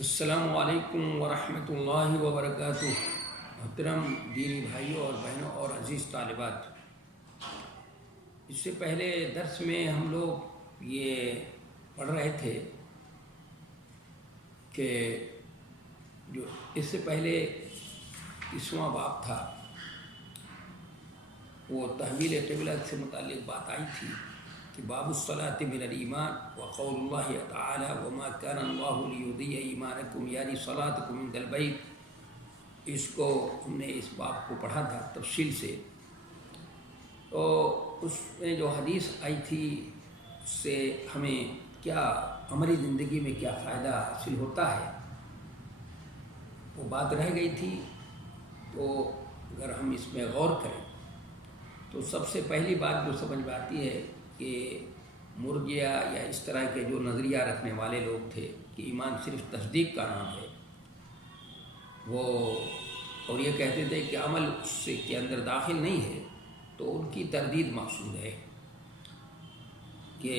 السلام علیکم ورحمۃ اللہ وبرکاتہ۔ محترم دینی بھائیوں اور بہنوں اور عزیز طالبات، اس سے پہلے درس میں ہم لوگ یہ پڑھ رہے تھے کہ جو اس سے پہلے 30واں باب تھا، وہ تحویل قبلہ سے متعلق بات آئی تھی کہ باب الصلاۃ من الایمان وقول اللہ تعالی وما كان اللہ لیضیع ایمانکم یعنی صلاتکم عند البیت۔ اس کو ہم نے اس باب کو پڑھا تھا تفصیل سے، تو اس میں جو حدیث آئی تھی اس سے ہمیں کیا عملی زندگی میں کیا فائدہ حاصل ہوتا ہے وہ بات رہ گئی تھی۔ تو اگر ہم اس میں غور کریں تو سب سے پہلی بات جو سمجھ میں آتی ہے کہ مرجئہ یا اس طرح کے جو نظریہ رکھنے والے لوگ تھے کہ ایمان صرف تصدیق کا نام ہے، وہ اور یہ کہتے تھے کہ عمل اس سے کے اندر داخل نہیں ہے، تو ان کی تردید مقصود ہے کہ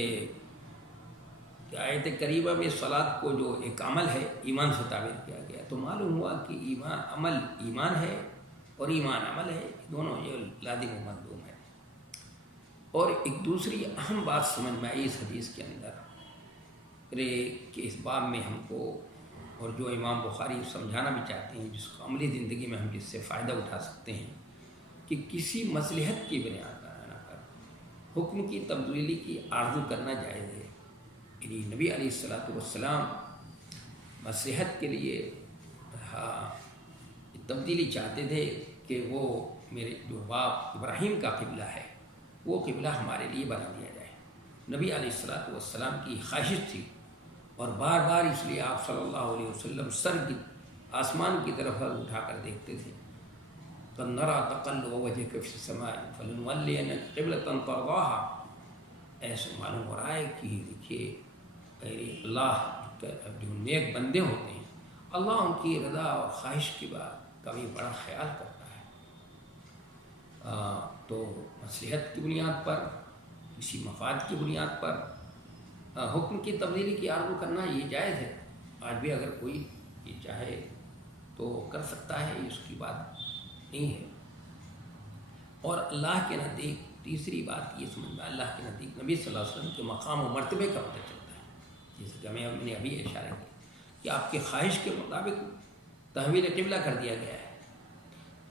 آیت کریمہ میں صلاۃ کو جو ایک عمل ہے ایمان سے تعبیر کیا گیا، تو معلوم ہوا کہ عمل ایمان ہے اور ایمان عمل ہے، دونوں یہ لازم و ملزوم ہے۔ اور ایک دوسری اہم بات سمجھ میں آئی اس حدیث کے اندر کہ اس باب میں ہم کو، اور جو امام بخاری سمجھانا بھی چاہتے ہیں، جس کو عملی زندگی میں ہم جس سے فائدہ اٹھا سکتے ہیں، کہ کسی مصلحت کی بنیاد پر حکم کی تبدیلی کی آرزو کرنا جائز ہے۔ یعنی نبی علیہ الصلوۃ والسلام مصلحت کے لیے تبدیلی چاہتے تھے کہ وہ میرے جو باپ ابراہیم کا قبلہ ہے وہ قبلہ ہمارے لیے بنا دیا جائے۔ نبی علیہ الصلوۃ والسلام کی خواہش تھی، اور بار بار اس لیے آپ صلی اللہ علیہ وسلم سر کی آسمان کی طرف اٹھا کر دیکھتے تھے۔ قَدْ نَرَىٰ تَقَلُّبَ وَجْهِكَ فِي السَّمَاءِ فَلَنُوَلِّيَنَّكَ قِبْلَةً تَرْضَاهَا۔ ایسے معلوم ہو رہا ہے کہ دیکھیے اللہ جو نیک بندے ہوتے ہیں، اللہ ان کی رضا اور خواہش کی بات کا بھی بڑا خیال کرتا ہے۔ تو مصلحت کی بنیاد پر، کسی مفاد کی بنیاد پر حکم کی تبدیلی کی آرزو کرنا یہ جائز ہے۔ آج بھی اگر کوئی یہ چاہے تو کر سکتا ہے، اس کی بات نہیں ہے۔ اور اللہ کے نزدیک تیسری بات یہ سمجھ میں، اللہ کے نزدیک نبی صلی اللہ علیہ وسلم کے مقام و مرتبے کا پتہ چلتا ہے، جیسے کہ ہم نے ابھی اشارہ کیا کہ آپ کی خواہش کے مطابق تحویل قبلہ کر دیا گیا ہے۔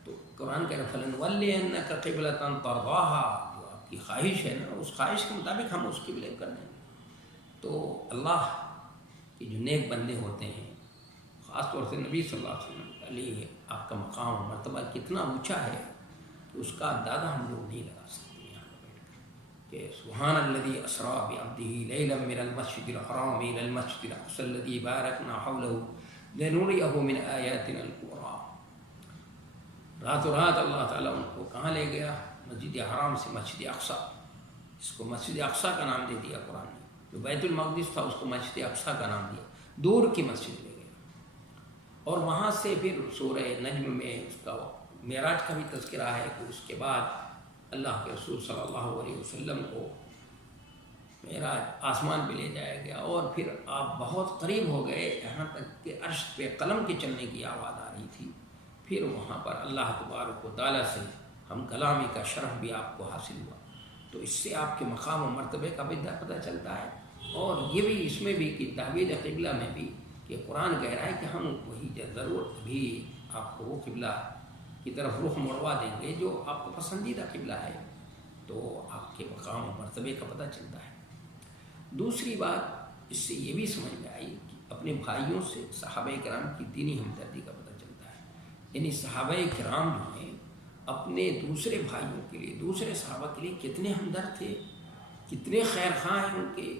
تو قرآن کہہ رہا فَلَنُوَلِّيَنَّكَ قِبْلَةً تَرْضَاهَا، جو آپ کی خواہش ہے نا، اس خواہش کے مطابق ہم اس قبلے کر دیں گے۔ تو اللہ کے جو نیک بندے ہوتے ہیں، خاص طور سے نبی صلی اللہ علیہ وسلم کے لیے آپ کا مقام و مرتبہ کتنا اونچا ہے کہ اس کا اندازہ ہم لوگ نہیں لگا سکتے یہاں پہ بیٹھ کر، کہ سبحان الذی اسریٰ بعبدہ لیلا من المسجد الحرام الی المسجد الاقصی الذی بارکنا حولہ لنریہ من آیاتنا الکبریٰ۔ راتوں رات اللہ تعالیٰ ان کو کہاں لے گیا؟ مسجد حرام سے مسجد اقصی، اس کو مسجد اقصی کا نام دے دیا قرآن نے۔ جو بیت المقدس تھا اس کو مسجد اقصی کا نام دیا، دور کی مسجد لے گیا۔ اور وہاں سے پھر سورہ نجم میں اس کا معراج کا بھی تذکرہ ہے کہ اس کے بعد اللہ کے رسول صلی اللہ علیہ وسلم کو معراج آسمان پہ لے جایا گیا، اور پھر آپ بہت قریب ہو گئے، یہاں تک کہ عرش پہ قلم کے چلنے کی آواز آ رہی تھی۔ پھر وہاں پر اللہ تبارک و تعالیٰ سے ہم کلامی کا شرف بھی آپ کو حاصل ہوا۔ تو اس سے آپ کے مقام و مرتبے کا بھی پتہ چلتا ہے، اور یہ بھی اس میں بھی کہ تحویل قبلہ میں بھی کہ قرآن کہہ رہا ہے کہ ہم وہی ضرور بھی آپ کو وہ قبلہ کی طرف رخ مڑوا دیں گے جو آپ کو پسندیدہ قبلہ ہے۔ تو آپ کے مقام و مرتبے کا پتہ چلتا ہے۔ دوسری بات اس سے یہ بھی سمجھ میں آئی کہ اپنے بھائیوں سے صحابہ کرام کی دینی ہمدردی کا پتہ چلتا ہے۔ یعنی صحابہ کرام جو ہیں اپنے دوسرے بھائیوں کے لیے، دوسرے صحابہ کے لیے کتنے ہمدرد تھے، کتنے خیر خواہ ہیں ان کے۔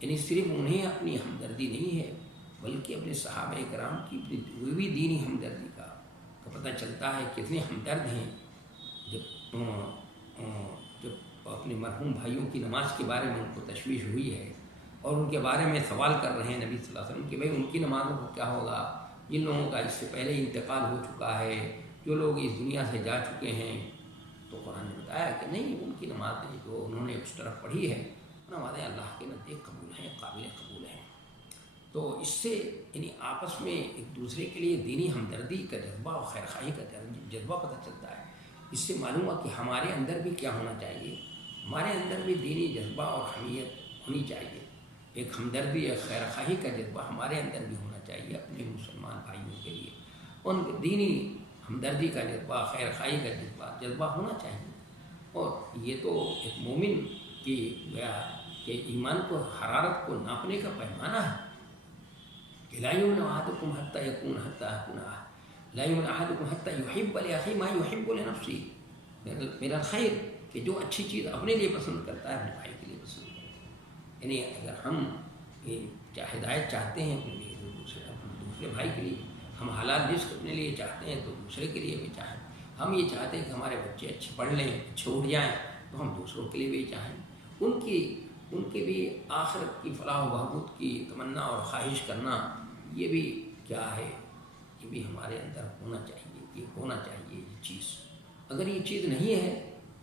یعنی صرف انہیں اپنی ہمدردی نہیں ہے بلکہ اپنے صحابہ کرام کی ہوئی دینی ہمدردی کا پتہ چلتا ہے، کتنے ہمدرد ہیں۔ جب اپنے مرحوم بھائیوں کی نماز کے بارے میں ان کو تشویش ہوئی ہے اور ان کے بارے میں سوال کر رہے ہیں نبی صلی اللہ علیہ وسلم کہ بھائی ان کی نمازوں کو کیا ہوگا، جن لوگوں کا اس سے پہلے انتقال ہو چکا ہے، جو لوگ اس دنیا سے جا چکے ہیں۔ تو قرآن نے بتایا کہ نہیں، ان کی نمازیں جو انہوں نے اس طرف پڑھی ہے، نمازیں اللہ کے نزدیک قبول ہیں، قابل قبول ہیں۔ تو اس سے یعنی آپس میں ایک دوسرے کے لیے دینی ہمدردی کا جذبہ اور خیرخواہی کا جذبہ پتہ چلتا ہے۔ اس سے معلوم ہوا کہ ہمارے اندر بھی کیا ہونا چاہیے، ہمارے اندر بھی دینی جذبہ اور حمیت ہونی چاہیے، ایک ہمدردی اور خیرخواہی کا جذبہ ہمارے اندر بھی ہونا چاہیے اپنے مسلمان بھائیوں کے لیے، ان دینی ہمدردی کا جذبہ، خیرخواہی کا جذبہ ہونا چاہیے۔ اور یہ تو ایک مومن کی گویا کہ ایمان کو، حرارت کو ناپنے کا پیمانہ ہے کہ لا یؤمن احدکم حتی یکون لا یؤمن احدکم حتی یحب لاخیہ ما یحب لنفسہ من الخیر، کہ جو اچھی چیز اپنے لیے پسند کرتا ہے اپنے بھائی کے لیے پسند کرتا ہے۔ یعنی اگر ہم ہدایت چاہتے ہیں اپنے لیے دوسرے بھائی کے لیے، ہم حلال رزق اپنے لیے چاہتے ہیں تو دوسرے کے لیے بھی چاہیں، ہم یہ چاہتے ہیں کہ ہمارے بچے اچھے پڑھ لیں، اچھے اٹھ جائیں، تو ہم دوسروں کے لیے بھی چاہیں، ان کے بھی آخرت کی فلاح و بہبود کی تمنا اور خواہش کرنا، یہ بھی کیا ہے، یہ بھی ہمارے اندر ہونا چاہیے، یہ ہونا چاہیے یہ چیز۔ اگر یہ چیز نہیں ہے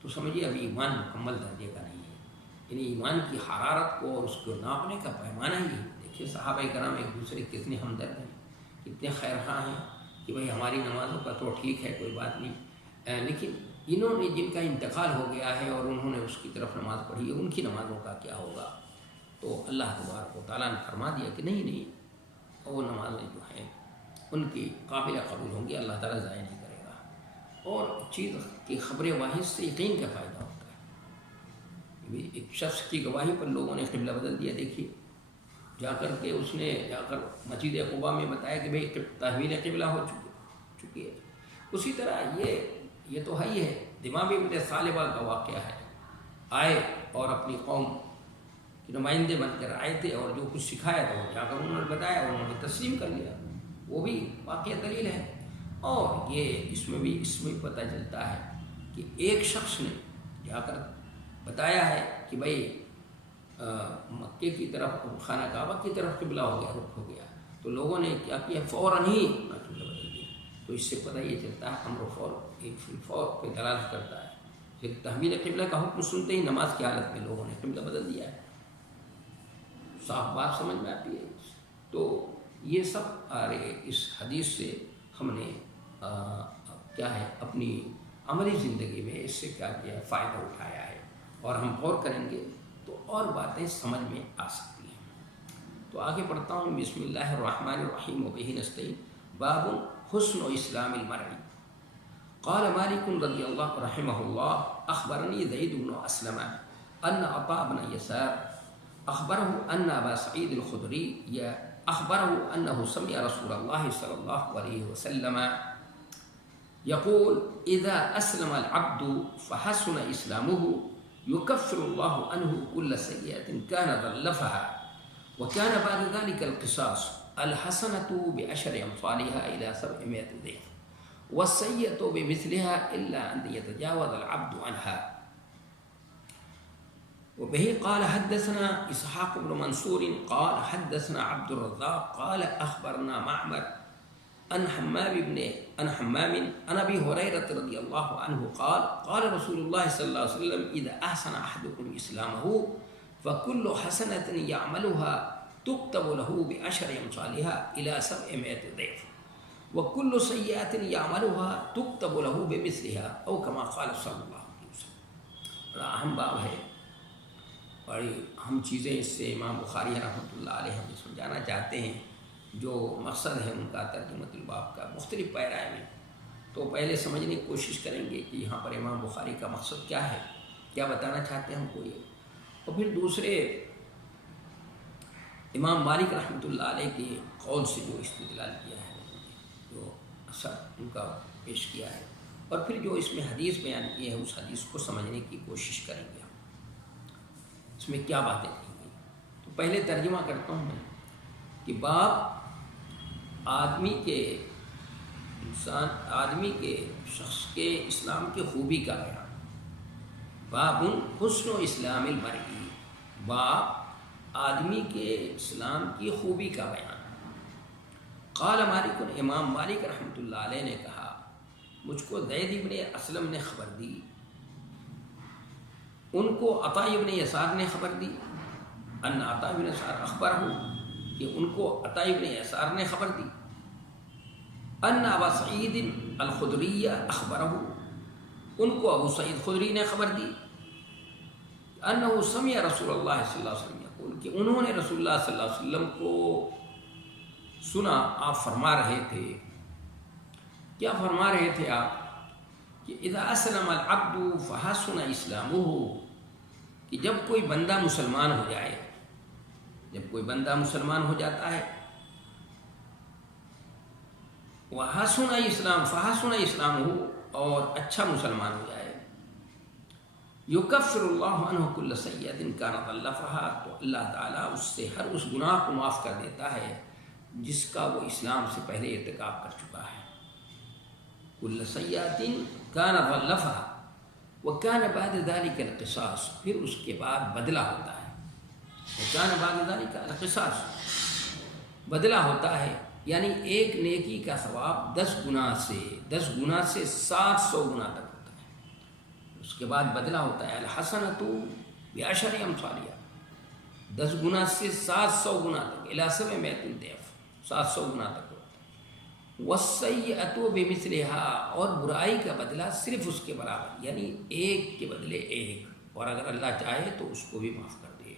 تو سمجھیے ابھی ایمان مکمل درجے کا نہیں ہے۔ یعنی ایمان کی حرارت کو اور اس کو ناپنے کا پیمانہ ہی ہے۔ دیکھیے صحابہ کرام ایک دوسرے کے کتنے ہمدرد ہیں، کتنے خیرخواہ ہیں کہ بھائی ہماری نمازوں کا تو ٹھیک ہے کوئی بات نہیں، لیکن انہوں نے جن کا انتقال ہو گیا ہے اور انہوں نے اس کی طرف نماز پڑھی ہے، ان کی نمازوں کا کیا ہوگا؟ تو اللہ تبارک و تعالیٰ نے فرما دیا کہ نہیں، وہ نمازیں جو ہیں ان کی قابل قبول ہوں گی، اللہ تعالیٰ ضائع نہیں کرے گا۔ اور چیز کی خبر واحد سے یقین کا فائدہ ہوتا ہے۔ ایک شخص کی گواہی پر لوگوں نے قبلہ بدل دیا، دیکھیے جا کر کے اس نے جا کر مسجد قباء میں بتایا کہ بھئی تحویل قبلہ ہو چکی ہے۔ اسی طرح یہ تو ہے ہی ہے، دماغ ابن ثعلبہ کا واقعہ ہے، آئے اور اپنی قوم کے نمائندے بن کر آئے تھے اور جو کچھ سکھایا تھا وہ جا کر انہوں نے بتایا، انہوں نے تسلیم کر لیا، وہ بھی واقعہ دلیل ہے۔ اور یہ اس میں بھی پتہ چلتا ہے کہ ایک شخص نے جا کر بتایا ہے کہ بھئی مکے کی طرف، خانہ کعبہ کی طرف قبلہ ہو گیا، رخ ہو گیا، تو لوگوں نے کیا کیا، فوراً ہی قبلہ بدل دیا۔ تو اس سے پتہ یہ چلتا ہے امر فور پہ دلالت کرتا ہے کہ تحویل قبلہ کا حکم سنتے ہی نماز کی حالت میں لوگوں نے قبلہ بدل دیا ہے۔ صاف بات سمجھ میں آتی ہے۔ تو یہ سب اس حدیث سے ہم نے کیا ہے اپنی عملی زندگی میں اس سے کیا کیا فائدہ اٹھایا ہے، اور ہم غور کریں گے تو اور باتیں سمجھ میں آ سکتی ہیں۔ تو آگے پڑھتا ہوں، بسم اللہ الرحمن الرحیم وبہ نستعین، باب حسن اسلام المرء۔ قال مالک رضی اللہ رحمہ اللہ اخبرنی زید بن اسلم ان عطاء بن یسار اخبره ان ابا سعید الخدری اخبره انه سمع رسول الله صلی اللہ علیہ وسلم يقول اذا اسلم العبد فحسن اسلامه يكفر الله عنه كل سيئة كان ظلفها وكان بعد ذلك القصاص الحسنة بعشر أمثالها إلى 700 ضعف والسيئة بمثلها إلا أن يتجاوز العبد عنها۔ وبه قال حدثنا إسحاق بن منصور قال حدثنا عبد الرزاق قال أخبرنا معمر عن حمام عن أبي هريرة رضي الله عنه قال قال رسول الله صلى الله عليه وسلم إذا أحسن أحدكم إسلامه فكل حسنة يعملها تكتب له بعشر أمثالها إلى 700 ضعف وكل سيئة يعملها تكتب له بمثلها أو كما قال صلى الله عليه وسلم۔ بڑا اہم باب ہے، بڑی اہم چیزیں اس سے امام بخاری رحمۃ اللہ علیہ ہمیں سمجھانا چاہتے ہیں۔ جو مقصد ہے ان کا ترجمۃ الباب کا مختلف پیرائے میں، تو پہلے سمجھنے کی کوشش کریں گے کہ یہاں پر امام بخاری کا مقصد کیا ہے، کیا بتانا چاہتے ہیں ہم کو یہ، اور پھر دوسرے امام مالک رحمۃ اللہ علیہ کے قول سے جو استدلال کیا ہے، جو اثر ان کا پیش کیا ہے، اور پھر جو اس میں حدیث بیان کی ہے اس حدیث کو سمجھنے کی کوشش کریں گے ہم، اس میں کیا باتیں کہیں گی۔ تو پہلے ترجمہ کرتا ہوں میں کہ باب آدمی کے شخص کے اسلام کی خوبی کا بیان، باب حسن اسلام المرئی، باب آدمی کے اسلام کی خوبی کا بیان۔ قال مالک، امام مالک رحمۃ اللہ علیہ نے کہا مجھ کو زید ابن اسلم نے خبر دی، ان کو عطاء ابن یسار نے خبر دی، ان عطاء ابن یسار اخبرہ کہ ان کو عطا ابن یسار نے خبر دی ان ابا سعید الخدری اخبرہ، ان کو ابو سعید خدری نے خبر دی انہ سمع رسول اللہ صلی اللہ علیہ وسلم یقول، کہ انہوں نے رسول اللہ صلی اللہ علیہ وسلم کو سنا آپ فرما رہے تھے. کیا فرما رہے تھے آپ؟ کہ اذا اسلم العبد فحسن اسلامہ، کہ جب کوئی بندہ مسلمان ہو جائے، جب کوئی بندہ مسلمان ہو جاتا ہے، وحسن اسلام فحسن اسلامہ، اور اچھا مسلمان ہو جائے، یکفر اللہ عنہ کل سیئۃ کان غلفها، تو اللہ تعالیٰ اس سے ہر اس گناہ کو معاف کر دیتا ہے جس کا وہ اسلام سے پہلے ارتکاب کر چکا ہے. کل سیئۃ کان غلفها وکان بعد ذلک القصاص، پھر اس کے بعد بدلہ ہوتا ہے. وکان بعد ذلک القصاص، بدلہ ہوتا ہے، یعنی ایک نیکی کا ثواب 10 گنا سے 700 گنا تک ہوتا ہے. اس کے بعد بدلہ ہوتا ہے الحسنۃ بعشر امثالها، 10 گنا سے 700 گنا تک، الی 700 ضعف، 700 گنا تک. والسیئۃ بمثلها، اور برائی کا بدلہ صرف اس کے برابر، یعنی ایک کے بدلے ایک، اور اگر اللہ چاہے تو اس کو بھی معاف کر دے.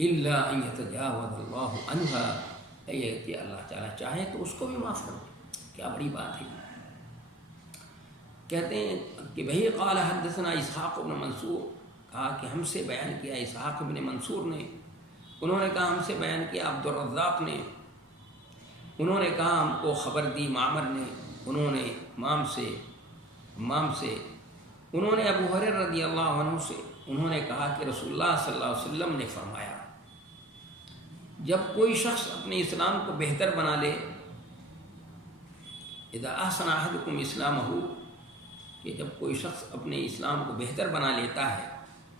الا ان یتجاوز اللہ عنہا، یہ کہ اللہ تعالیٰ چاہے تو اس کو بھی معاف کر دے. کیا بڑی بات ہے. کہتے ہیں کہ وہی قال حدثنا اسحاق بن منصور، کہا کہ ہم سے بیان کیا اسحاق بن منصور نے، انہوں نے کہا ہم سے بیان کیا عبد الرزاق نے، انہوں نے کہا ہم کو خبر دی معمر نے، انہوں نے امام سے انہوں نے ابو ہریرہ رضی اللہ عنہ سے، انہوں نے کہا کہ رسول اللہ صلی اللہ علیہ وسلم نے فرمایا، جب کوئی شخص اپنے اسلام کو بہتر بنا لے، اذا احسن احدکم اسلامہ، کہ جب کوئی شخص اپنے اسلام کو بہتر بنا لیتا ہے،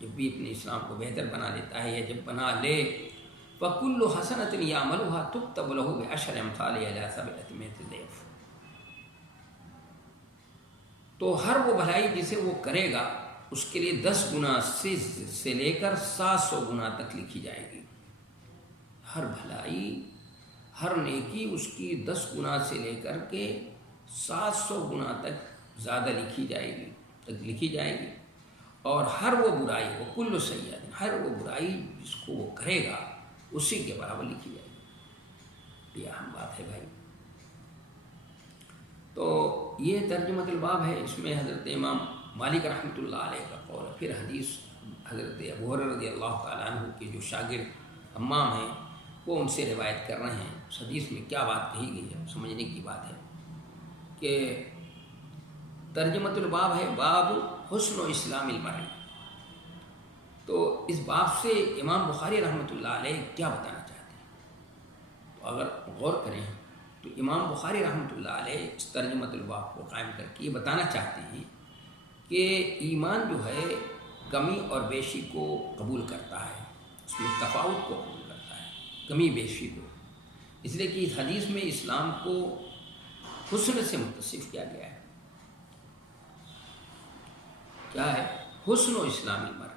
جب بھی اپنے اسلام کو بہتر بنا لیتا ہے یا جب بنا لے، فَكُلُّ حَسَنَةٍ يَعْمَلُهَا تُكْتَبُ لَهُ بِعَشْرِ أَمْثَالِهَا إِلَىٰ 700 ضِعْف، تو ہر وہ بھلائی جسے وہ کرے گا اس کے لیے 10 گنا سے لے کر 700 گنا تک لکھی جائے گی. ہر بھلائی، ہر نیکی اس کی 10 گنا سے لے کر کے 700 گنا تک زیادہ لکھی جائے گی. اور ہر وہ برائی، وہ کل سیئۃ، ہر وہ برائی جس کو وہ کرے گا اسی کے برابر لکھی جائے گی. یہ اہم بات ہے بھائی. تو یہ ترجمۃ الباب ہے، اس میں حضرت امام مالک رحمۃ اللہ علیہ کا قول ہے. پھر حدیث حضرت ابو ہریرہ رضی اللہ تعالیٰ عنہ کے جو شاگرد حمام ہیں وہ ان سے روایت کر رہے ہیں. اس حدیث میں کیا بات کہی گئی ہے سمجھنے کی بات ہے کہ ترجمۃ الباب ہے باب حسن و اسلام المرء. تو اس باب سے امام بخاری رحمۃ اللہ علیہ کیا بتانا چاہتے ہیں؟ تو اگر غور کریں تو امام بخاری رحمۃ اللہ علیہ اس ترجمۃ الباب کو قائم کر کے یہ بتانا چاہتے ہیں کہ ایمان جو ہے کمی اور بیشی کو قبول کرتا ہے، اس میں تفاوت کو قبول کرتا ہے، کمی بیشی کو. اس لیے کہ اس حدیث میں اسلام کو حسن سے متصف کیا گیا ہے. کیا ہے؟ حسن و اسلام المرء،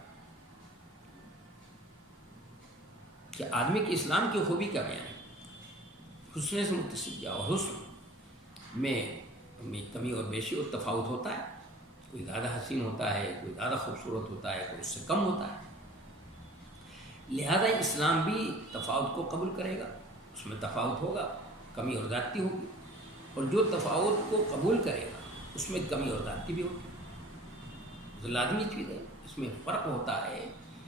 کہ آدمی کے اسلام کی خوبی کا بیان ہے، حسن سے متصف کیا. اور حسن میں کمی اور بیشی اور تفاوت ہوتا ہے، کوئی زیادہ حسین ہوتا ہے، کوئی زیادہ خوبصورت ہوتا ہے، کوئی اس سے کم ہوتا ہے. لہذا اسلام بھی تفاوت کو قبول کرے گا، اس میں تفاوت ہوگا، کمی اور زیادتی ہوگی. اور جو تفاوت کو قبول کرے گا اس میں کمی اور زیادتی بھی ہوگی. تو لازمی چیز ہے، اس میں فرق ہوتا ہے،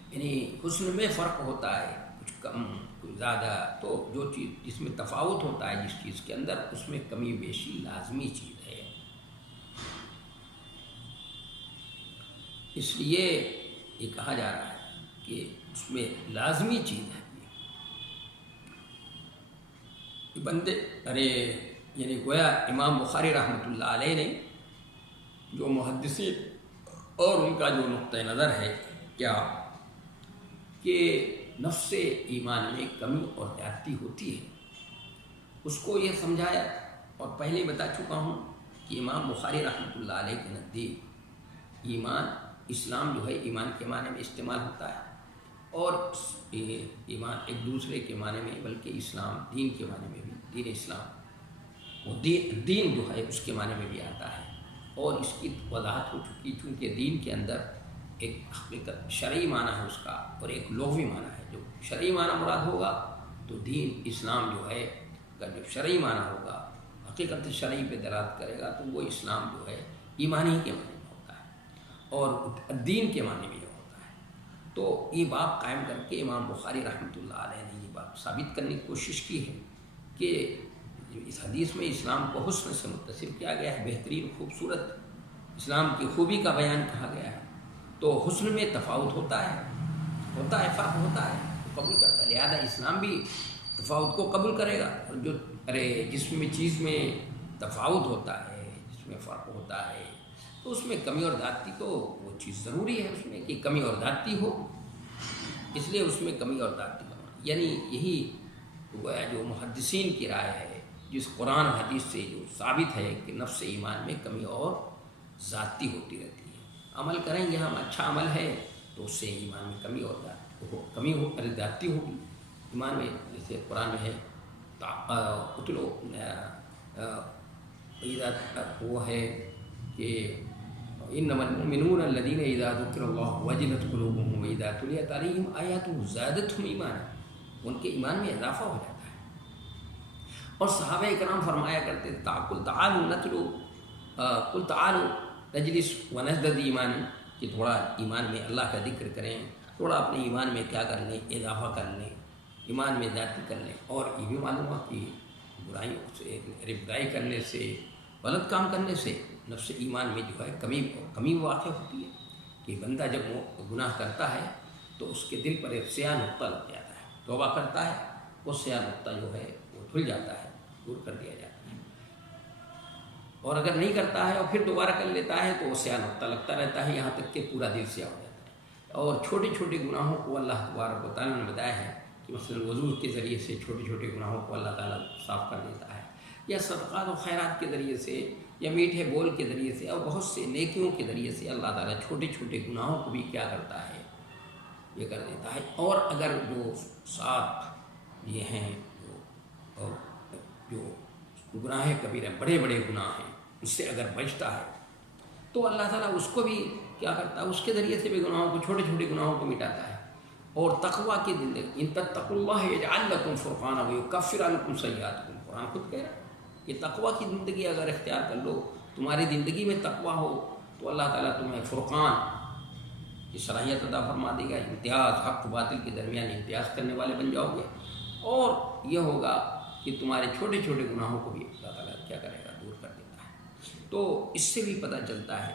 یعنی حسن میں فرق ہوتا ہے، کچھ کم کچھ زیادہ. تو جو چیز جس میں تفاوت ہوتا ہے جس چیز کے اندر، اس میں کمی بیشی لازمی چیز ہے. اس لیے یہ کہا جا رہا ہے کہ اس میں لازمی چیز ہے. یہ بندے یعنی گویا امام بخاری رحمۃ اللہ علیہ نے جو محدثین اور ان کا جو نقطہ نظر ہے کیا کہ نفس ایمان میں کمی اور زیادتی ہوتی ہے، اس کو یہ سمجھایا. اور پہلے بتا چکا ہوں کہ امام بخاری رحمۃ اللہ علیہ کے نزدیک ایمان، اسلام جو ہے ایمان کے معنی میں استعمال ہوتا ہے، اور ایمان ایک دوسرے کے معنی میں، بلکہ اسلام دین کے معنی میں بھی، دین اسلام وہ دین جو ہے اس کے معنی میں بھی آتا ہے، اور اس کی وضاحت ہو چکی چونکہ دین کے اندر ایک حقیقت شرعی معنی ہے اس کا، اور ایک لغوی معنی ہے۔ جو شرعی معنی مراد ہوگا تو دین اسلام جو ہے، اگر جو شرعی معنی ہوگا، حقیقت شرعی پہ دلالت کرے گا، تو وہ اسلام جو ہے ایمانی کے معنی میں ہوتا ہے، اور دین کے معنی میں ہوتا ہے۔ تو یہ باب قائم کر کے امام بخاری رحمۃ اللہ علیہ نے یہ بات ثابت کرنے کی کوشش کی ہے کہ اس حدیث میں اسلام کو حسن سے متصف کیا گیا ہے، بہترین خوبصورت اسلام کی خوبی کا بیان کہا گیا ہے۔ تو حسن میں تفاوت ہوتا ہے، فرق ہوتا ہے، قبول کرتا ہے، لہذا اسلام بھی تفاوت کو قبول کرے گا۔ اور جو جس میں چیز میں تفاوت ہوتا ہے، جس میں فرق ہوتا ہے، تو اس میں کمی اور زیادتی تو وہ چیز ضروری ہے اس میں کہ کمی اور زیادتی ہو، اس لیے اس میں کمی اور زیادتی کا یعنی یہی گویا جو محدثین کی رائے ہے، جس قرآن و حدیث سے جو ثابت ہے کہ نفس ایمان میں کمی اور زیادتی ہوتی رہتی ہے۔ عمل کریں گے ہم، اچھا عمل ہے تو اس سے ایمان میں کمی اور زیادتی ہوگی۔ ایمان میں جیسے قرآن میں ہے اتلو وہ ہے کہ انما المؤمنون الذین اذا ذکر اللہ وجلت قلوبهم واذا تلیت علیہم آیاتہ زادتہم ایمانا، ان کے ایمان میں اضافہ ہو جاتا ہے۔ اور صحابہ کرام فرمایا کرتے تعالوا نتلو قل تعالوا نجلس ونزدد ایمان، کہ تھوڑا ایمان میں اللہ کا ذکر کریں، تھوڑا اپنے ایمان میں کیا کر لیں، اضافہ کر لیں، ایمان میں زیادتی کر لیں۔ اور یہ بھی معلوم ہوا کہ برائیوں سے، برائی کرنے سے، غلط کام کرنے سے نفس ایمان میں جو ہے کمی واقع ہوتی ہے کہ بندہ جب وہ گناہ کرتا ہے تو اس کے دل پر ایک سیاہ نقطہ لگ جاتا ہے، توبہ کرتا ہے، وہ سیاہ نقطہ جو ہے وہ دھل جاتا ہے، دور کر دیا جاتا ہے۔ اور اگر نہیں کرتا ہے اور پھر دوبارہ کر لیتا ہے تو وہ سیاہ نقطہ لگتا رہتا ہے، یہاں تک کہ پورا دل سیاہ ہو جاتا ہے۔ اور چھوٹے چھوٹے گناہوں کو اللہ تبارک و تعالیٰ نے بتایا ہے کہ مثلا وضو کے ذریعے سے چھوٹے چھوٹے گناہوں کو اللہ تعالیٰ صاف کر دیتا ہے، یا صدقات و خیرات کے ذریعے سے، یا میٹھے بول کے ذریعے سے، اور بہت سے نیکیوں کے ذریعے سے اللہ تعالیٰ چھوٹے چھوٹے گناہوں کو بھی کیا کرتا ہے، یہ کر دیتا ہے۔ اور اگر جو ساتھ یہ ہیں جو گناہ کبیرہ، بڑے بڑے گناہ ہیں، اس سے اگر بچتا ہے تو اللہ تعالیٰ اس کو بھی کیا کرتا ہے، اس کے ذریعے سے بھی گناہوں کو، چھوٹے چھوٹے گناہوں کو مٹاتا ہے۔ اور تقویٰ کی زندگی، ان تتقوا اللہ یجعل لکم فرقانا ویکفر عنکم سیئاتکم، قرآن خود کہہ رہا ہے کہ تقویٰ کی زندگی اگر اختیار کر لو، تمہاری زندگی میں تقویٰ ہو، تو اللہ تعالیٰ تمہیں فرقان کی صلاحیت عطا فرما دے گا، امتیاز، حق باطل کے درمیان امتیاز کرنے والے بن جاؤ گے۔ اور یہ ہوگا کہ تمہارے چھوٹے چھوٹے گناہوں کو بھی اللہ تعالیٰ کیا کرے گا، دور کر دیتا ہے۔ تو اس سے بھی پتہ چلتا ہے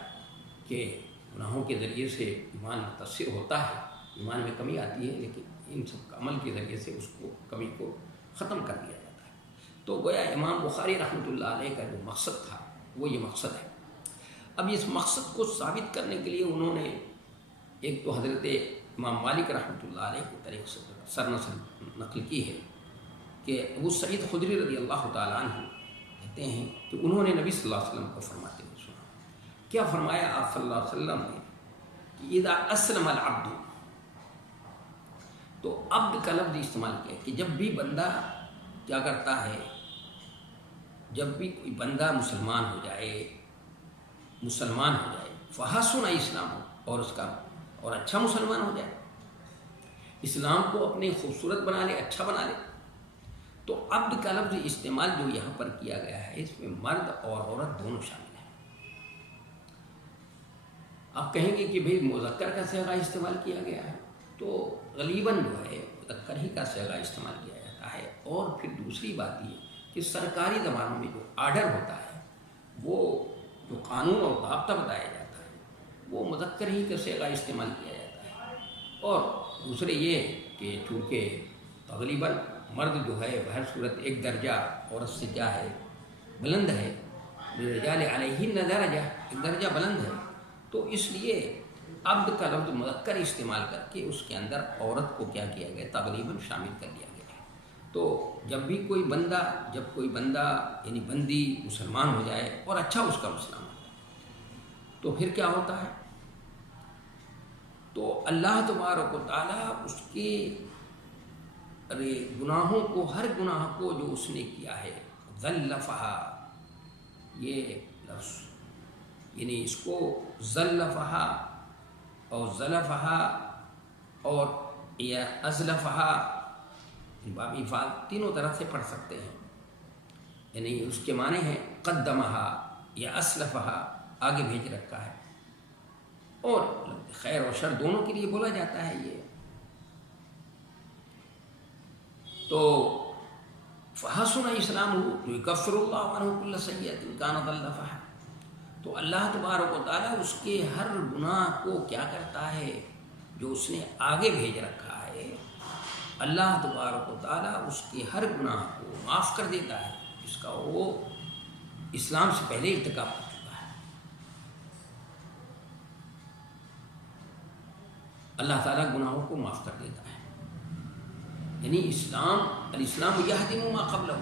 کہ گناہوں کے ذریعے سے ایمان متاثر ہوتا ہے، ایمان میں کمی آتی ہے، لیکن ان سب عمل کے ذریعے سے اس کو کمی کو ختم کر دیا جاتا ہے۔ تو گویا امام بخاری رحمۃ اللہ علیہ کا جو مقصد تھا وہ یہ مقصد ہے۔ اب اس مقصد کو ثابت کرنے کے لیے انہوں نے ایک تو حضرت امام مالک رحمۃ اللہ علیہ کے طریق سے سرنسل نقل کی ہے کہ ابو سعید خدری رضی اللہ تعالیٰ عنہ کہتے ہیں کہ انہوں نے نبی صلی اللہ علیہ وسلم کو فرماتے ہوئے سنا۔ کیا فرمایا آپ صلی اللہ علیہ وسلم نے کہ اذا اسلم العبد، تو عبد کا لفظ استعمال کیا کہ جب بھی بندہ کیا کرتا ہے، جب بھی کوئی بندہ مسلمان ہو جائے فحسن اسلام، اور اس کا اور اچھا مسلمان ہو جائے، اسلام کو اپنے خوبصورت بنا لے، اچھا بنا لے، تو عبد کا لفظ استعمال جو یہاں پر کیا گیا ہے اس میں مرد اور عورت دونوں شامل ہیں۔ آپ کہیں گے کہ بھئی مذکر کا صیغہ استعمال کیا گیا ہے، تو غالباً جو ہے مذکر ہی کا صیغہ استعمال کیا جاتا ہے۔ اور پھر دوسری بات یہ کہ سرکاری زبانوں میں جو آرڈر ہوتا ہے، وہ جو قانون اور ضابطہ بتایا جاتا ہے، وہ مذکر ہی کا صیغہ استعمال کیا جاتا ہے۔ اور دوسرے یہ کہ چونکہ غالباً مرد جو ہے بہر صورت ایک درجہ عورت سے کیا ہے، بلند ہے، رجال علیہن درجہ، ایک درجہ بلند ہے، تو اس لیے عبد کا لفظ مذکر استعمال کر کے اس کے اندر عورت کو کیا کیا گیا، تقریباً شامل کر لیا گیا ہے۔ تو جب کوئی بندہ یعنی بندی مسلمان ہو جائے اور اچھا اس کا مسلمان ہو جائے، تو پھر کیا ہوتا ہے، تو تو اللہ تبارک و تعالیٰ اس کے گناہوں کو، ہر گناہ کو جو اس نے کیا ہے، ذلفہا، یہ لفظ یعنی اس کو ذلفہا اور ذلفہا اور یا ازلفہا، باب افعال تینوں طرح سے پڑھ سکتے ہیں، یعنی اس کے معنی ہے قدمہا یا اسلفہا، آگے بھیج رکھا ہے، اور خیر اور شر دونوں کے لیے بولا جاتا ہے یہ۔ تو فحسن اسلامہ یکفر اللہ عنہ کل سیئۃ کانت ذلفہا، تو اللہ تبارک و تعالیٰ اس کے ہر گناہ کو کیا کرتا ہے، جو اس نے آگے بھیج رکھا ہے، اللہ تبارک و تعالیٰ اس کے ہر گناہ کو معاف کر دیتا ہے جس کا وہ اسلام سے پہلے ارتکاب کر چکا ہے۔ اللہ تعالیٰ گناہوں کو معاف کر دیتا ہے، یعنی الاسلام یہدم ما قبلہ،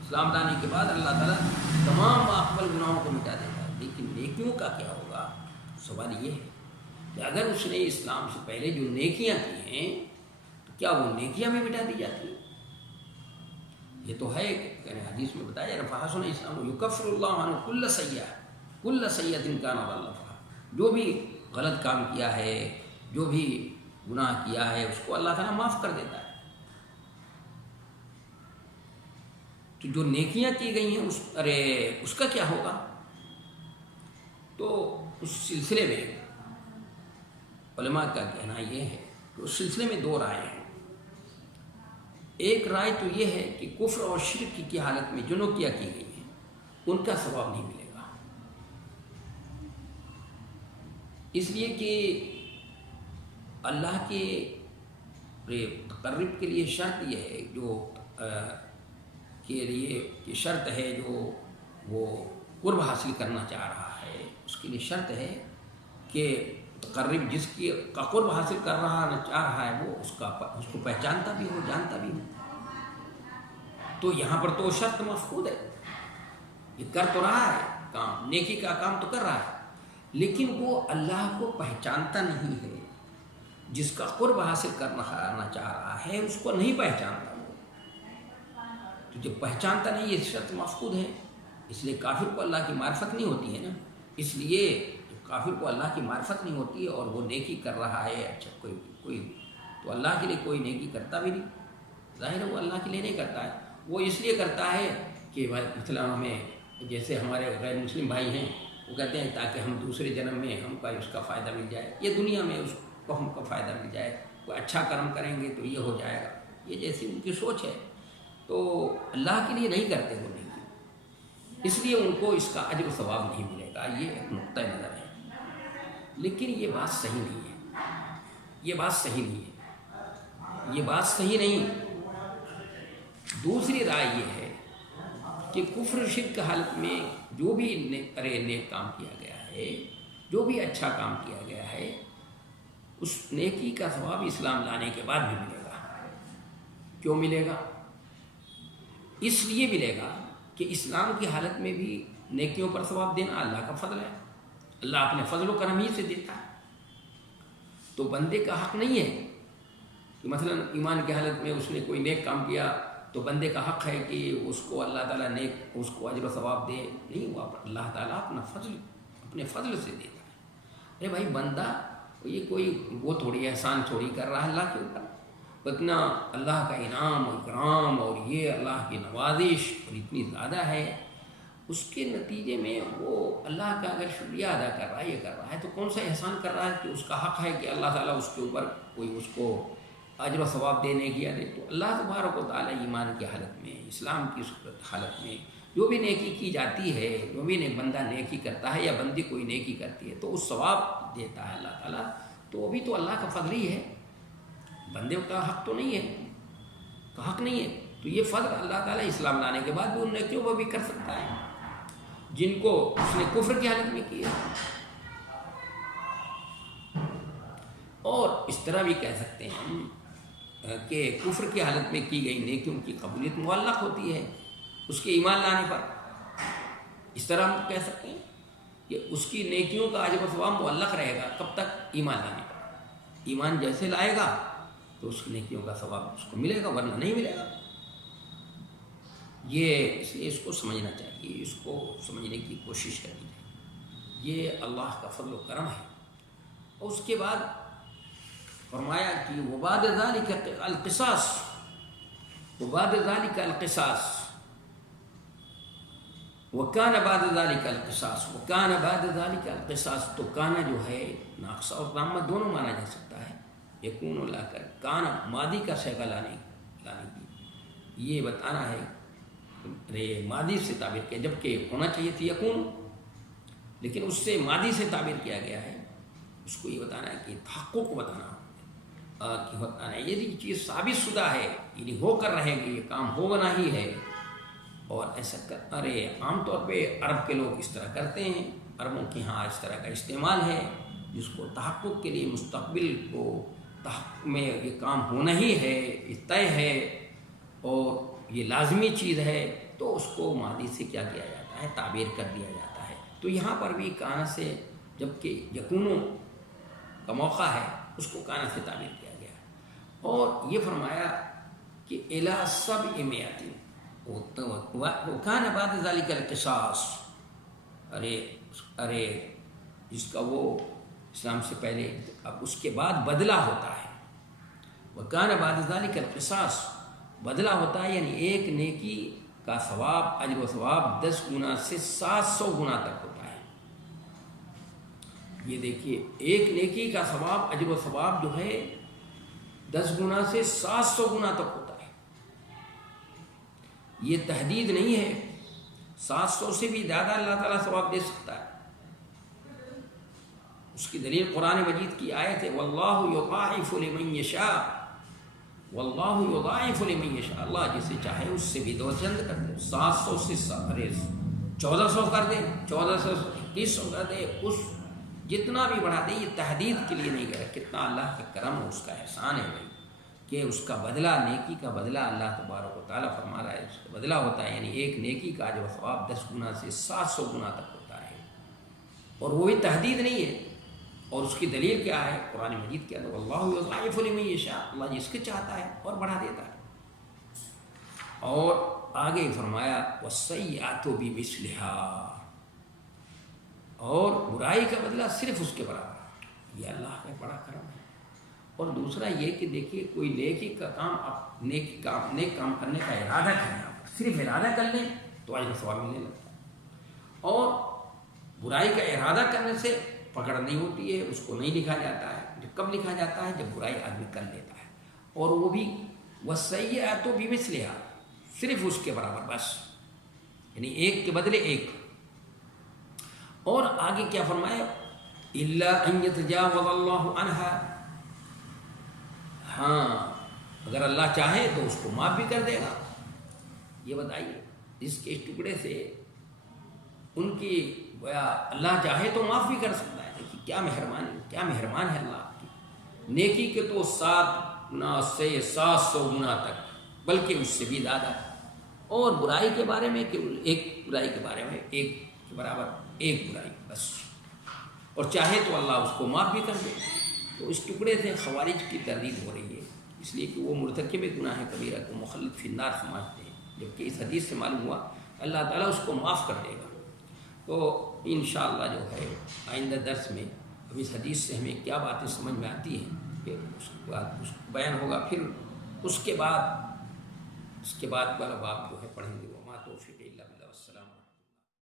اسلام لانے کے بعد اللہ تعالیٰ تمام ماقبل گناہوں کو مٹا دیتا ہے۔ لیکن نیکیوں کا کیا ہوگا؟ سوال یہ ہے کہ اگر اس نے اسلام سے پہلے جو نیکیاں کی ہیں تو کیا وہ نیکیاں میں مٹا دی جاتی ہیں؟ یہ تو ہے کہ حدیث میں بتایا فحسن اسلام یکفر اللہ عنہ کل سیئۃ کانت ذلفہا، جو بھی غلط کام کیا ہے، جو بھی گناہ کیا ہے، اس کو اللہ تعالیٰ معاف کر دیتا ہے۔ تو جو نیکیاں کی گئی ہیں اس کا کیا ہوگا؟ تو اس سلسلے میں علماء کا کہنا یہ ہے کہ اس سلسلے میں دو رائے ہیں۔ ایک رائے تو یہ ہے کہ کفر اور شرک کی حالت میں جو نیکیاں کی گئی ہیں ان کا ثواب نہیں ملے گا، اس لیے کہ اللہ کے تقرب کے لیے شرط یہ ہے، جو کے لیے کہ شرط ہے جو وہ قرب حاصل کرنا چاہ رہا ہے، اس کے لیے شرط ہے کہ تقرب جس کی کا قرب حاصل کر رہا چاہ رہا ہے وہ اس کو پہچانتا بھی ہو، جانتا بھی ہو۔ تو یہاں پر تو شرط مفقود ہے، یہ کر تو رہا ہے کام، نیکی کا کام تو کر رہا ہے، لیکن وہ اللہ کو پہچانتا نہیں ہے، جس کا قرب حاصل کرنا چاہ رہا ہے اس کو نہیں پہچانتا وہ، تو جب پہچانتا نہیں یہ شرط مفقود ہے۔ اس لیے کافر کو اللہ کی معرفت نہیں ہوتی ہے نا، اس لیے کافر کو اللہ کی معرفت نہیں ہوتی ہے اور وہ نیکی کر رہا ہے، اچھا کوئی تو اللہ کے لیے کوئی نیکی کرتا بھی نہیں، ظاہر ہے وہ اللہ کے لیے نہیں کرتا ہے، وہ اس لیے کرتا ہے کہ بھائی مثلا ہمیں جیسے ہمارے غیر مسلم بھائی ہیں وہ کہتے ہیں تاکہ ہم دوسرے جنم میں ہم کا اس کا فائدہ مل جائے، یہ دنیا میں اس کو ہم کو فائدہ مل جائے، کوئی اچھا کرم کریں گے تو یہ ہو جائے گا، یہ جیسی ان کی سوچ ہے، تو اللہ کے لیے نہیں کرتے وہ نیکی، اس لیے ان کو اس کا اجر و ثواب نہیں ملے گا، یہ ایک نقطہ نظر ہے۔ لیکن یہ بات صحیح نہیں ہے، یہ بات صحیح نہیں ہے، یہ بات صحیح نہیں۔ دوسری رائے یہ ہے کہ کفر شرک حالت میں جو بھی نیک کام کیا گیا ہے، جو بھی اچھا کام کیا گیا ہے، اس نیکی کا ثواب اسلام لانے کے بعد بھی ملے گا۔ کیوں ملے گا؟ اس لیے ملے گا کہ اسلام کی حالت میں بھی نیکیوں پر ثواب دینا اللہ کا فضل ہے، اللہ اپنے فضل و کرم ہی سے دیتا ہے، تو بندے کا حق نہیں ہے کہ مثلا ایمان کی حالت میں اس نے کوئی نیک کام کیا تو بندے کا حق ہے کہ اس کو اللہ تعالیٰ نیک اس کو اجر و ثواب دے، نہیں، وہ اللہ تعالیٰ اپنے فضل سے دیتا ہے۔ ارے بھائی بندہ یہ کوئی وہ تھوڑی احسان تھوڑی کر رہا ہے اللہ کے اوپر، اتنا اللہ کا انعام اور اکرام اور یہ اللہ کی نوازش اور اتنی زیادہ ہے، اس کے نتیجے میں وہ اللہ کا اگر شکریہ ادا کر رہا ہے، یہ کر رہا ہے، تو کون سا احسان کر رہا ہے کہ اس کا حق ہے کہ اللہ تعالیٰ اس کے اوپر کوئی اس کو اجر و ثواب دینے کی دے۔ تو اللہ تبارک و تعالیٰ ایمان کی حالت میں، اسلام کی حالت میں جو بھی نیکی کی جاتی ہے، جو بھی بندہ نیکی کرتا ہے یا بندی کوئی نیکی کرتی ہے تو اس ثواب دیتا ہے اللہ تعالیٰ، تو وہ بھی تو اللہ کا فضل ہی ہے، بندے کا حق تو نہیں ہے، کا حق نہیں ہے، تو یہ فضل اللہ تعالیٰ اسلام لانے کے بعد بھی ان نیکیوں کو بھی کر سکتا ہے جن کو اس نے کفر کی حالت میں کیا۔ اور اس طرح بھی کہہ سکتے ہیں ہم کہ کفر کی حالت میں کی گئی نیکیوں کی قبولیت معلق ہوتی ہے اس کے ایمان لانے پر، اس طرح ہم کہہ سکتے ہیں کہ اس کی نیکیوں کا اجر و ثواب معلق رہے گا کب تک؟ ایمان لانے پر۔ ایمان جیسے لائے گا تو اس نیکیوں کا ثواب اس کو ملے گا، ورنہ نہیں ملے گا۔ یہ اس لیے اس کو سمجھنا چاہیے، اس کو سمجھنے کی کوشش کرنی چاہیے، یہ اللہ کا فضل و کرم ہے۔ اور اس کے بعد فرمایا کہ وبعد ذلک القصاص، وبعد ذلک القصاص، وکان بعد ذلک القصاص، وکان بعد ذلک القصاص۔ تو کانا جو ہے ناقصہ اور تامہ دونوں مانا جا سکتا ہے، یکون لا کر کانا ماضی کا صیغہ لانے کی یہ بتانا ہے، ماضی سے تعبیر کیا، جبکہ ہونا چاہیے تھی یکون، لیکن اس سے ماضی سے تعبیر کیا گیا ہے۔ اس کو یہ بتانا ہے کہ تحقق کو بتانا کہ بتانا ہے یہ چیز ثابت شدہ ہے، یعنی ہو کر رہے گی، یہ کام ہونا ہی ہے۔ اور ایسا عام طور پہ عرب کے لوگ اس طرح کرتے ہیں، عربوں کے ہاں اس طرح کا استعمال ہے، جس کو تحقق کے لیے مستقبل کو تحقق میں یہ کام ہونا ہی ہے، یہ طے ہے اور یہ لازمی چیز ہے، تو اس کو ماضی سے کیا کیا جاتا ہے، تعبیر کر دیا جاتا ہے۔ تو یہاں پر بھی کانا سے، جبکہ یکونوں کا موقع ہے، اس کو کانا سے تعبیر کیا گیا ہے۔ اور یہ فرمایا کہ الی سبع مئات، وکان بعد ذلک القصاص، ارے جس کا وہ اسلام سے پہلے، اب اس کے بعد بدلہ ہوتا ہے، وکان بعد ذلک القصاص، بدلہ ہوتا ہے، یعنی ایک نیکی کا ثواب، اجر و ثواب 10 گنا سے 700 گنا تک ہوتا ہے۔ یہ دیکھیے، ایک نیکی کا ثواب، اجر و ثواب جو ہے 10 گنا سے 700 گنا تک ہوتا ہے۔ یہ تحدید نہیں ہے، 700 سے بھی زیادہ اللہ تعالیٰ ثواب دے سکتا ہے۔ اس کی دلیل قرآن مجید کی آیت ہے، واللہ یضاعف لمن یشاء، واللہ یضاعف لمن یشاء، اللہ جسے چاہے اس سے بھی دو چند کر دے، 700 سے 1400 کر دے، 1400 سے 2100 کر دے، اس جتنا بھی بڑھا دے۔ یہ تحدید کے لیے نہیں کرے، کتنا اللہ کا کرم اور اس کا احسان ہے بھائی، کہ اس کا بدلہ، نیکی کا بدلہ اللہ تبارک و تعالیٰ فرما رہا ہے، اس کا بدلہ ہوتا ہے، یعنی ایک نیکی کا جو ثواب 10 گنا سے 700 گنا تک ہوتا ہے، اور وہ بھی تحدید نہیں ہے۔ اور اس کی دلیل کیا ہے؟ قرآن مجید کے اندر اللہ یضاعف لمن یشاء، اللہ جس کے چاہتا ہے اور بڑھا دیتا ہے۔ اور آگے فرمایا والسیئات بمثلها، اور برائی کا بدلہ صرف اس کے برابر، یہ اللہ کا بڑا کرم ہے۔ اور دوسرا یہ کہ دیکھیے، کوئی نیکی کا کام، نیک کام کرنے کا ارادہ کریں، آپ صرف ارادہ کر لیں تو اجر و ثواب ملنے لگتا ہے، اور برائی کا ارادہ کرنے سے پکڑ نہیں ہوتی ہے، اس کو نہیں لکھا جاتا ہے۔ جو کب لکھا جاتا ہے؟ جب برائی آدمی کر لیتا ہے، اور وہ بھی والسیئات بمثلها، صرف اس کے برابر، بس، یعنی ایک کے بدلے ایک۔ اور آگے کیا فرمایا؟ الا ان یتجاوز اللہ عنہا، ہاں اگر اللہ چاہے تو اس کو معاف بھی کر دے گا۔ یہ بتائیے، اس کے اس ٹکڑے سے ان کی گویا اللہ چاہے تو معاف بھی کر سکتا ہے۔ دیکھیے کیا مہربانی، کیا مہربان ہے اللہ کی۔ نیکی کے تو 7 گنا سے 700 گنا تک، بلکہ اس سے بھی زیادہ، اور برائی کے بارے میں کہ ایک برائی کے بارے میں ایک کے برابر ایک برائی، بس، اور چاہے تو اللہ اس کو معاف بھی کر دے۔ تو اس ٹکڑے سے خوارج کی تردید ہو رہی ہے، اس لیے کہ وہ مرتکب گناہ کبیرہ کو مخلد فی النار سمجھتے ہیں، جبکہ اس حدیث سے معلوم ہوا اللہ تعالیٰ اس کو معاف کر دے گا۔ تو انشاءاللہ جو ہے آئندہ درس میں اب اس حدیث سے ہمیں کیا باتیں سمجھ میں آتی ہیں، پھر اس کے بعد اس کو بیان ہوگا، پھر اس کے بعد والا باب جو ہے پڑھیں گے۔ وما توفیق الا باللہ، والسلام۔